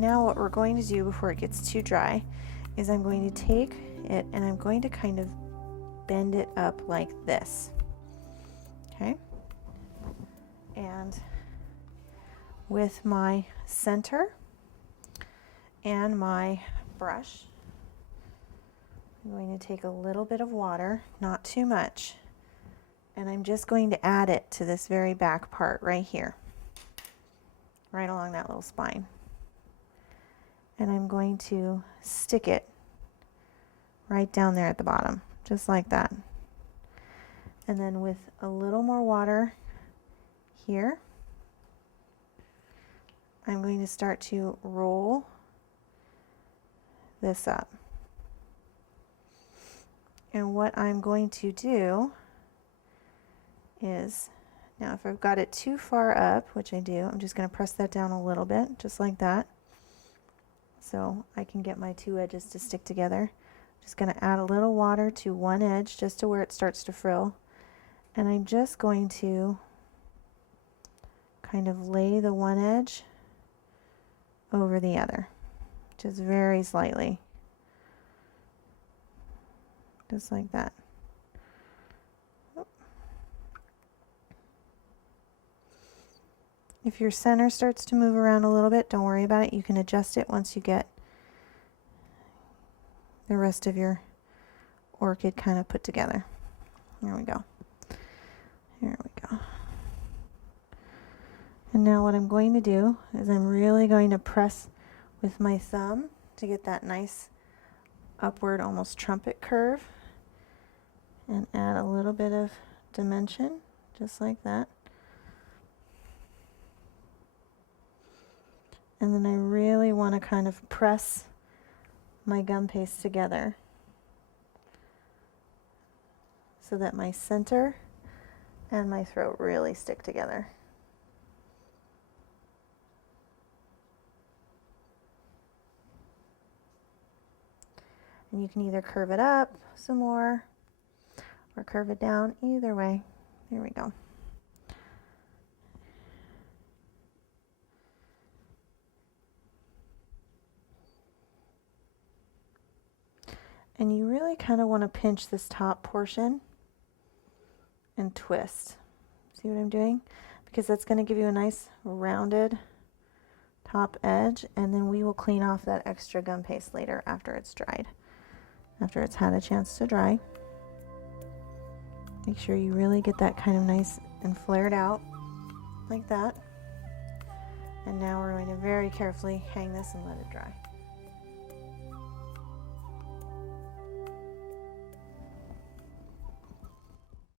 And now what we're going to do before it gets too dry is I'm going to take it and I'm going to kind of bend it up like this. Okay? And with my center and my brush, I'm going to take a little bit of water, not too much, and I'm just going to add it to this very back part right here, right along that little spine. And I'm going to stick it right down there at the bottom, just like that. And then with a little more water here, I'm going to start to roll this up. And what I'm going to do is, now if I've got it too far up, which I do, I'm just going to press that down a little bit, just like that, so I can get my two edges to stick together. Just going to add a little water to one edge, just to where it starts to frill, and I'm just going to kind of lay the one edge over the other, just very slightly, just like that. If your center starts to move around a little bit, don't worry about it. You can adjust it once you get the rest of your orchid kind of put together. There we go. Here we go. And now what I'm going to do is I'm really going to press with my thumb to get that nice upward, almost trumpet curve, and add a little bit of dimension, just like that. And then I really want to kind of press my gum paste together so that my center and my throat really stick together. And you can either curve it up some more or curve it down, either way. There we go. And you really kind of want to pinch this top portion and twist. See what I'm doing? Because that's going to give you a nice rounded top edge, and then we will clean off that extra gum paste later after it's dried, after it's had a chance to dry. Make sure you really get that kind of nice and flared out like that. And now we're going to very carefully hang this and let it dry.